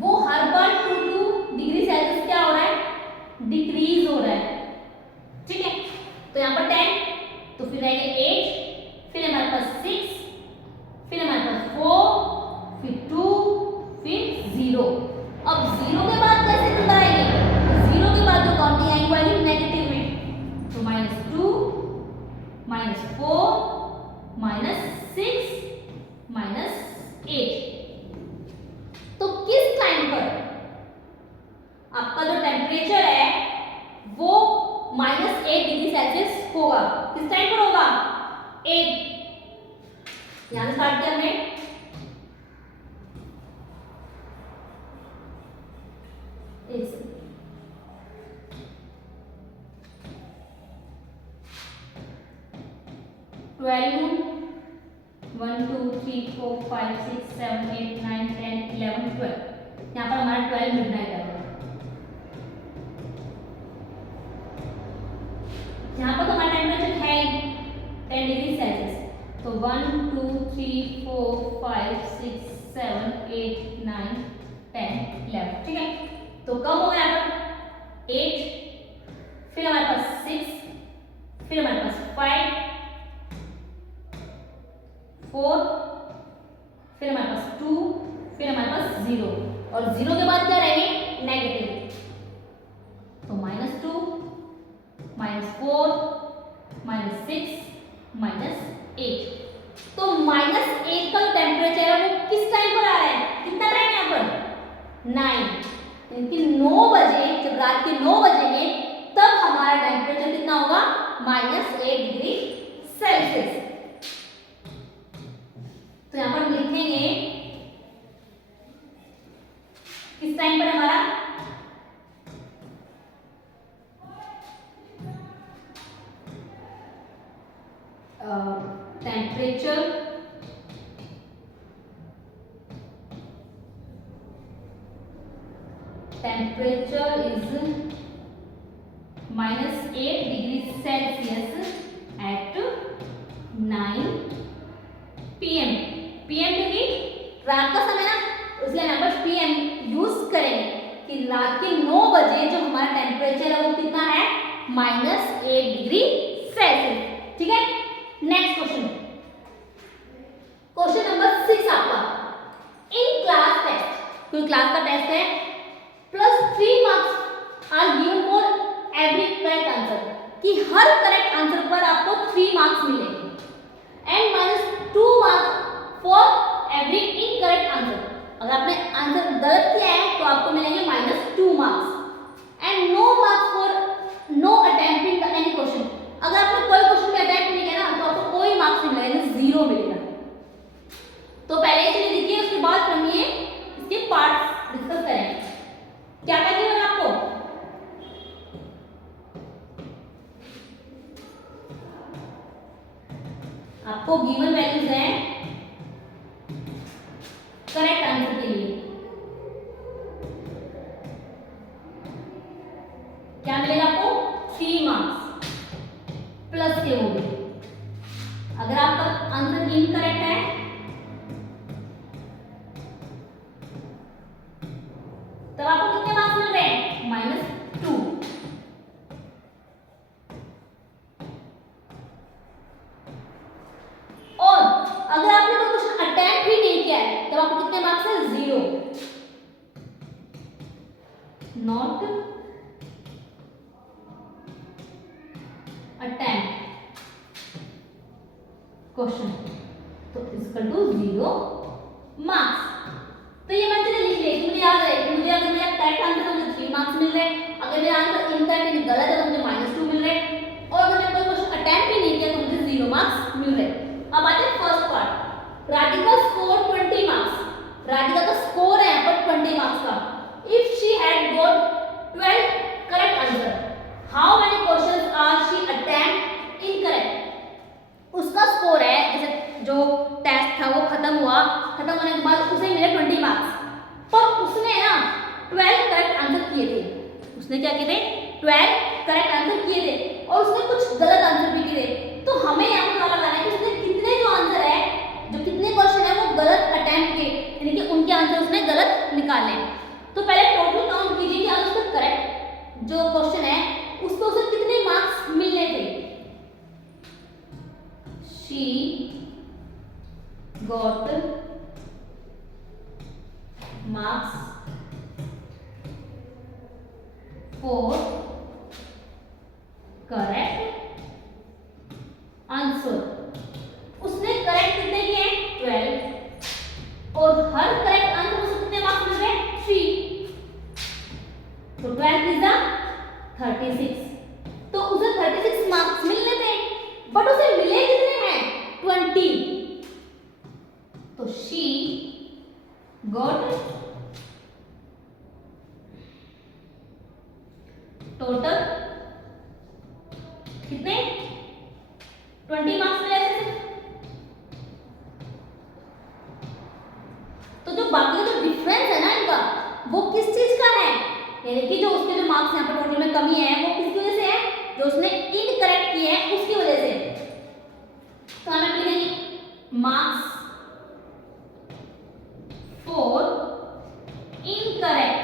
वो हर बार 2 डिग्री सेल्सियस क्या हो रहा है, डिक्रीज हो रहा है, ठीक है। तो यहाँ पर 10, तो फिर रहेगा 8, फिर हमारे पास 6, फिर हमारे पास 4, फिर 2, फिर 0। अब 0 के बाद कैसे नंबर आएंगे, तो 0 के बाद जो काउंटिंग आएगी वो आएगी नेगेटिव में, तो -2, -4, -6, -8। तो किस टाइम पर आपका जो टेम्परेचर है वो -8 डिग्री सेल्सियस होगा, किस टाइम पर होगा, 8। यहां स्टार्ट किया हमने, एक सेकंड, ट्वेल्व 1 2 3 4 5 6 7 8 9 10 11 12, यहाँ पर हमारा 12 मिडनाइट है। यहाँ पर तो हमारा टेम्परेचर है 10 डिग्री सेल्सियस, तो 1 2 3 4 5 6 7 8 9 10 11, ठीक है। तो कम हो गया यहाँ पर 8, फिर हमारे पास 6, फिर हमारे पास 5, 4, फिर हमारे पास 2, फिर हमारे पास 0, और 0 के बाद क्या रहेंगे, नेगेटिव, तो -2, -4, -6, -8। तो -8 का जो टेम्परेचर है वो किस टाइम पर आ रहा है, कितना टाइम यहाँ पर 9, यानी कि 9 बजे, जब रात के 9 बजेंगे तब हमारा टेम्परेचर कितना होगा -8 डिग्री सेल्सियस। तो यहाँ पर हम लिखेंगे किस टाइम पर हमारा temperature is -8 degree Celsius at 9 PM। PM क्योंकि रात का समय ना, इसलिए यहाँ पर PM यूज करेंगे कि रात के 9 बजे जो हमारा टेम्परेचर है वो कितना है -8 डिग्री सेल्सियस। ठीक है, नेक्स्ट क्वेश्चन, क्वेश्चन नंबर 6 आपका, इन क्लास टेस्ट, कोई क्लास का टेस्ट है, +3 marks are given for every correct answer, कि हर करेक्ट आंसर पर आपको 3 मार्क्स मिलेंगे, and -2 marks for every incorrect answer. अगर आपने आंसर गलत किया है तो आपको मिलेंगे -2 marks, and no marks for no attempting any question. अगर आपने कोई क्वेश्चन में अटेम्प्ट नहीं किया ना तो आपको कोई मार्क्स नहीं मिलेगा, 0 मिलेगा। तो पहले चीज देखिए, उसके बाद हम ये इसके पार्ट्स डिस्कस करेंगे। क्या क्या गिवन आपको, आपको गिवन वैल्यूज हैं करेक्ट आंसर के लिए। क्या मिलेगा आपको 3 मार्क्स प्लस के होंगे। अगर आपका आंसर इनकरेक्ट है तब आपको कितने मार्क्स मिल रहे हैं -2। और अगर आपने तो कुछ अटेम्प्ट ही नहीं किया है तब आपको कितने मार्क्स है 0। नॉट अटेम्प्ट क्वेश्चन तो इक्वल टू 0 मार्क्स। तो ये मैं चलिए लिख लेती, मुझे याद रहे कि मुझे अगर मेरा करेक्ट आंसर है तो मुझे 3 मार्क्स मिल रहे हैं, अगर मेरा आंसर इनकरेक्ट यानी गलत है तो मुझे -2 मिल रहे हैं, और अगर मैंने कोई क्वेश्चन अटेम्प्ट ही नहीं किया तो मुझे 0 मार्क्स मिल रहे हैं। अब आते हैं first part, Radhika score 20 marks. Radhika का स्कोर है यहाँ पर 20 मार्क्स का। If she had got 12 correct answer, how many questions are she attempt incorrect. उसका स्कोर है, जैसे जो टेस्ट था वो खत्म होने के बाद उसे मिले 20 मार्क्स, पर उसने ना 12 करेक्ट आंसर किए थे। उसने क्या किए थे 12 करेक्ट आंसर किए थे, और उसने कुछ गलत आंसर भी किए थे। तो हमें यहाँ पर पता लगाना है कि उसने कितने जो आंसर है, जो कितने क्वेश्चन है वो गलत अटेम्प्ट किए, यानी कि उनके आंसर उसने गलत निकाले। तो पहले टोटल काउंट कीजिए कि अगर उसका करेक्ट जो क्वेश्चन है उसको उसे कितने मार्क्स मिलने थे। She got marks for correct answer। उसने करेक्ट कितने किए 12, और हर करेक्ट आंसर उसे कितने मार्क्स मिल रहे 3, तो 12 इज 36। तो उसे 36 मार्क्स मिलने थे, बट उसे मिले कितने हैं 20। तो she got टोटल कितने 20 मार्क्स मिले थे। तो जो बाकी जो डिफरेंस है ना इनका, वो किस चीज का है, यानी कि जो उसके जो मार्क्स यहाँ पर टोटल में कमी है वो किसकी वजह से है, जो उसने इनकरेक्ट किए हैं उसकी वजह से। तो हमें लिखेंगे मार्क्स फॉर इनकरेक्ट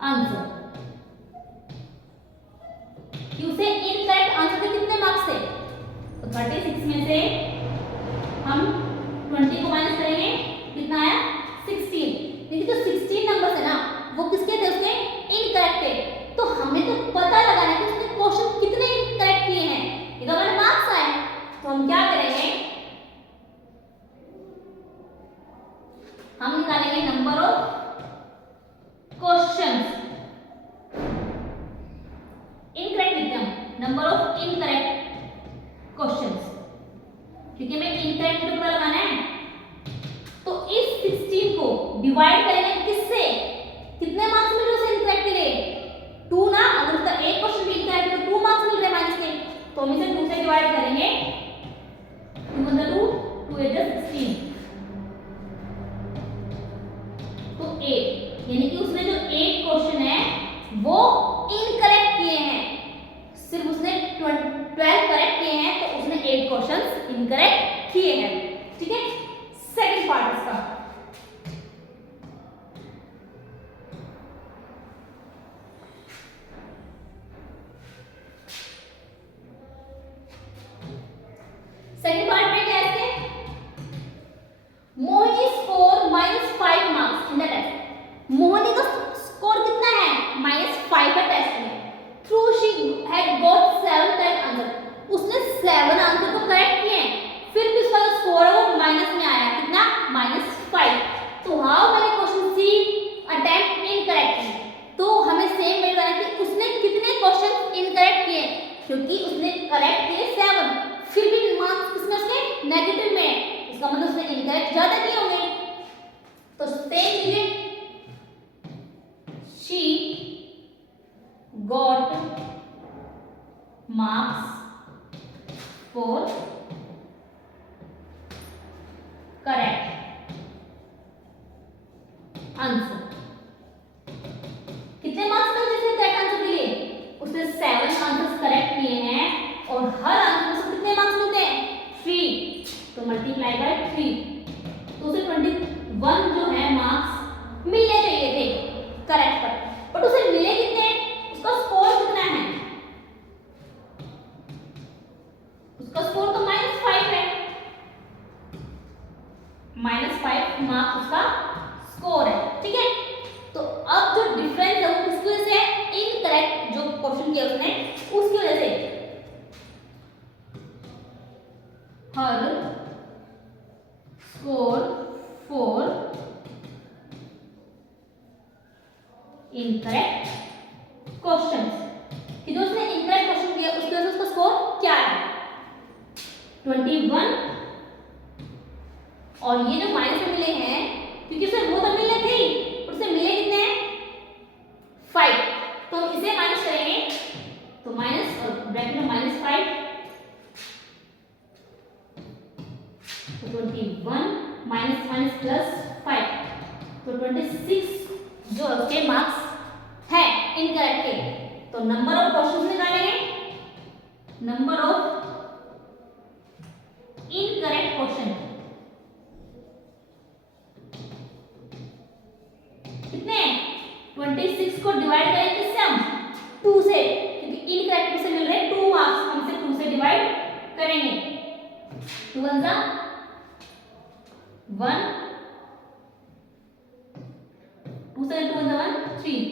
आंसर। कि उसे इनकरेक्ट आंसर के कितने मार्क्स थे, तो 36 में से हम 20 को माइनस करेंगे, कितना आया 16। देखिए जो 16 नंबर है ना वो किसके थे, उसके इनकरेक्ट थे। तो हमें तो पता लगा किए हैं, ठीक है। सेकंड पार्ट इसका, सेकंड पार्ट में क्या है, Mohini score -5 marks in the test. Mohini का स्कोर कितना है, -5 है टेस्ट में। Through she had got 7 correct answer, उसने 7 आंसर को करेक्ट किए हैं, फिर भी उसका स्कोर है वो माइनस में आया, कितना, -5। तो how many question she attempt incorrectly, तो हमें सेम मिल रहा है कि उसने कितने क्वेश्चन इनकरेक्ट किए, क्योंकि उसने करेक्ट किए 7, फिर भी मार्क्स किसमें उसके नेगेटिव में है, इसका मतलब उसने इनकरेक्ट ज्यादा किए होंगे। तो सेम लीजिए, she got marks for correct answer. कितने मार्क्स मिलते हैं करेक्ट आंसर के लिए, उसने 7 आंसर्स करेक्ट किए हैं और हर आंसर से कितने मार्क्स मिलते हैं, 3, तो मल्टीप्लाई बाय 3, तो उसे 21 जो है मार्क्स मिलने चाहिए थे करेक्ट पर, बट उसे मिले कितने, उसका स्कोर कितना है, उसका स्कोर तो -5 है, -5 मार्क्स उसका स्कोर है, ठीक है। तो अब जो डिफरेंस है वो किसकी वजह से है, इनकरेक्ट जो क्वेश्चन किया उसने उसकी वजह से। हर स्कोर फॉर इनकरेक्ट क्वेश्चंस, कि जो उसने इनकरेक्ट क्वेश्चन किया उसकी वजह से उसका स्कोर क्या है, 21। और ये जो माइनस में मिले हैं, क्योंकि उसे वो तो मिलने थे और उसे मिले कितने हैं, 5, तो हम इसे माइनस करेंगे, तो माइनस और ब्रैकेट में -5, तो 21 माइनस +5, तो 26 जो उसके मार्क्स है इनकरेक्ट के। तो नंबर ऑफ क्वेश्चंस निकालेंगे, नंबर ऑफ इनकरेक्ट क्वेश्चन कितने, 26 को डिवाइड करें किससे, हम 2 से, क्योंकि इनकरेक्ट से मिल रहे हैं 2 मार्क्स, हम इसे 2 से डिवाइड करेंगे, 2 1 जा 1, 2 से 2 1 3,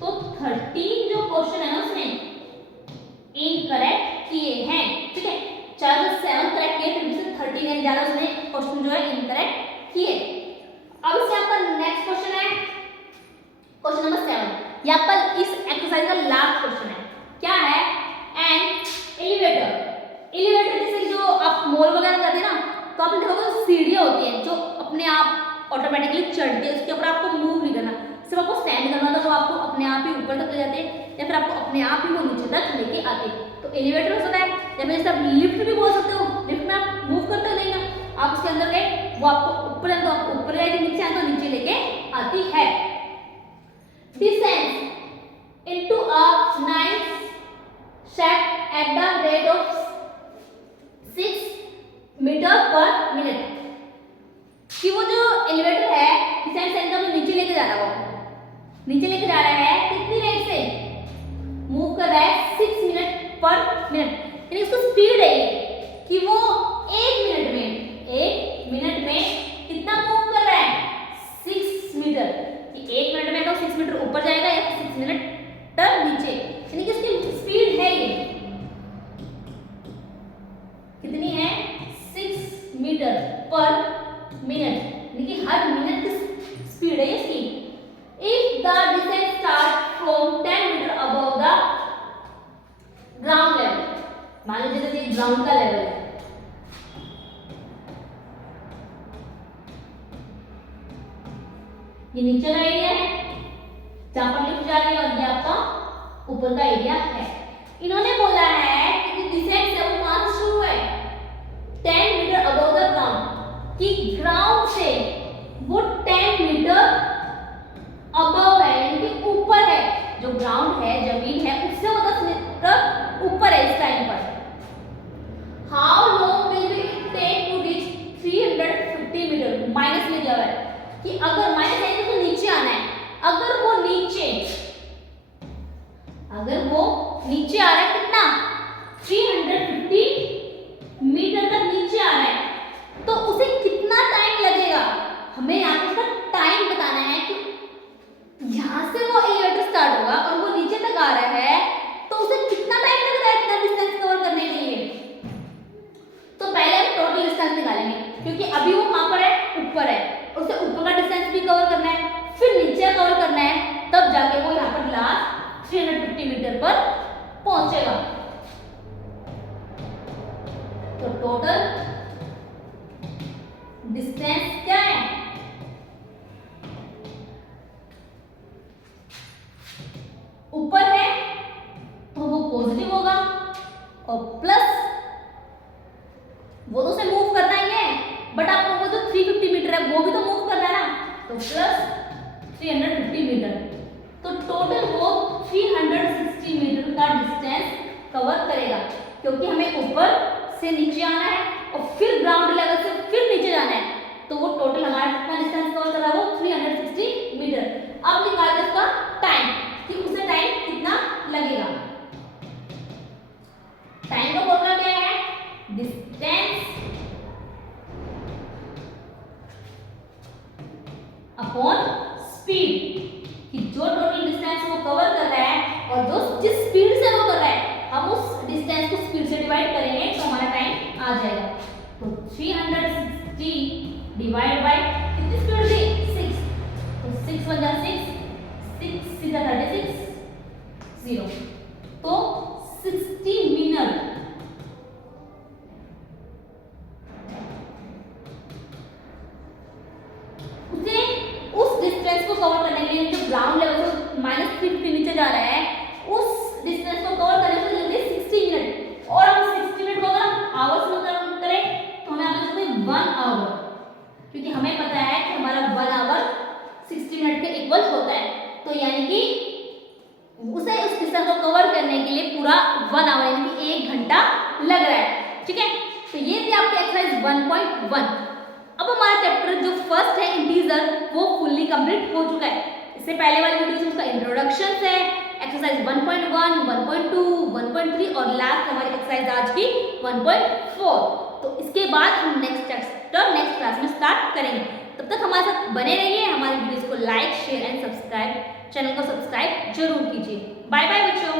तो 13 जो क्वेश्चन है ना उसने इनकरेक्ट किए हैं, ठीक है। 4 से 7 करेक्ट किए, फिर से 13 यानी ज्यादा उसने क्वेश्चन जो है इनकरेक्ट किए। अब इससे आपका नेक्स्ट क्वेश्चन है क्वेश्चन नंबर 7, यहाँ पर इस एक्सरसाइज का लास्ट क्वेश्चन है, क्या है, एन एलिवेटर। एलिवेटर जैसे जो आप मॉल वगैरह जाते हैं ना, तो आपने देखा होगा सीढ़ियाँ होती हैं जो अपने आप ऑटोमेटिकली चढ़ती है, उसके ऊपर आपको मूव नहीं करना, सिर्फ आपको स्टैंड करना होता है, तो आपको अपने आप ही ऊपर तक ले जाते हैं, या फिर आपको अपने आप ही वो नीचे तक लेके आते हैं। तो एलिवेटर हो सकता है, या फिर जैसे आप लिफ्ट भी बोल सकते हो, लिफ्ट में आप मूव करते हो नहीं ना, आप उसके अंदर गए, वो आपको ऊपर है तो आपको ऊपर जाएगी, नीचे आए तो नीचे लेके आती है। Descends into a nice shaft at the rate of 6 metre per minute, कि वो जो एलिवेटर है डिसेंड सेंटर में नीचे लेके जा रहा है, वो नीचे लेके जा रहा है कितनी रेट से, मूव कर रहा है 6 मिनट पर मिनट, यानी उसकी स्पीड है कि वो 1 मिनट में कितना मूव कर रहा है, 6 मीटर, कि 1 मिनट में तो 6 मीटर ऊपर जाएगा या 6 मिनट तक नीचे, यानी कि उसकी स्पीड है ये कितनी है, 6 मीटर पर मिनट, यानी कि हर मिनट की स्पीड है इसकी। If the descent start from 10 metre above the ground level, मान लीजिए जैसे ग्राउंड का लेवल है, ये नीचे का एरिया है जहां पर लिफ्ट जा रही है, और ये आपका ऊपर का एरिया है। इन्होंने बोला है कि डिसेंट 7 मार्क्स शुरू है 10 मीटर अबव द ग्राउंड, कि ग्राउंड से वो 10 मीटर अबव है, यानी कि ऊपर है, जो ग्राउंड है जमीन है उससे वो 10 मीटर ऊपर है इस टाइम पर। How long will it take to reach कि अगर माइनस साइन को नीचे आना है, अगर वो नीचे आ रहा है कितना 350 मीटर तक नीचे आ रहा है, तो उसे कितना टाइम लगेगा, हमें यहाँ पे उसका टाइम बताना है कि यहाँ से वो एलिवेटर स्टार्ट होगा और वो नीचे तक आ रहा है, तो उसे कितना टाइम लगता है इतना डिस्टेंस कवर करने के लिए। तो पहले हम टोटल डिस्टेंस निकालेंगे, क्योंकि अभी वो कहाँ पर है, ऊपर है, उसे ऊपर का डिस्टेंस भी कवर करना है, फिर नीचे कवर करना है, तब जाके वो यहाँ पर लास्ट 350 मीटर पर पहुंचेगा। तो टोटल डिस्टेंस क्या है, ऊपर है तो वो पॉजिटिव होगा, और प्लस वो तो उसे मूव करना ही है, बट आपको वो जो 350 मीटर है वो भी तो मूव करना है ना, तो प्लस 350 मीटर, तो टोटल वो 360 मीटर का डिस्टेंस कवर करेगा, क्योंकि हमें ऊपर से नीचे आना है और फिर ग्राउंड लेवल से फिर नीचे जाना है, तो वो टोटल हमारा कितना डिस्टेंस कवर कर रहा है, वो 360 मीटर। अब निकालते हैं उसका टाइम कि उसे टाइम कितना लगेगा। टाइम का फॉर्मूला क्या है, डिस्टेंस अपॉन स्पीड, कि जो टोटल डिस्टेंस वो कवर कर रहा है और जो जिस स्पीड से वो कर रहा है, हम उस डिस्टेंस को स्पीड से डिवाइड करेंगे तो हमारा टाइम आ जाएगा। तो 360 डिवाइड बाय कितनी स्पीड थी, 6, तो 6 1 जा 6, 6 सीधा 36, 0, तो 60 मिनट। उसे उस डिस्टेंस को कवर करने के लिए जो ग्राउंड लेवल से -350 नीचे जा रहा है, उस डिस्टेंस को कवर करने के लिए लगेंगे 60 मिनट, और हम 60 मिनट को अगर आवर्स में काउंट करें तो हमें आ सकते हैं 1 आवर, क्योंकि हमें पता है कि हमारा 1 आवर 60 मिनट के इक्वल होता है, तो यानी कि उसे उस डिस्टेंस को कवर करने के लिए पूरा 1 आवर यानी कि 1 घंटा लग रहा है। ठीक है, तो ये थी आपकी एक्सरसाइज 1.1। अब हमारा चैप्टर जो फर्स्ट है इंटीजर वो फुल्ली कंप्लीट हो चुका है। इससे पहले वाली वीडियो में उसका इंट्रोडक्शन है, एक्सरसाइज 1.1, 1.2, 1.3 और लास्ट हमारी एक्सरसाइज आज की 1.4। तो इसके बाद हम नेक्स्ट चैप्टर नेक्स्ट क्लास में स्टार्ट करेंगे। तब तक हमारे साथ बने रहिए, हमारी वीडियोस को like share and subscribe, channel को सब्सक्राइब जरूर कीजिए। बाय बाय बच्चों।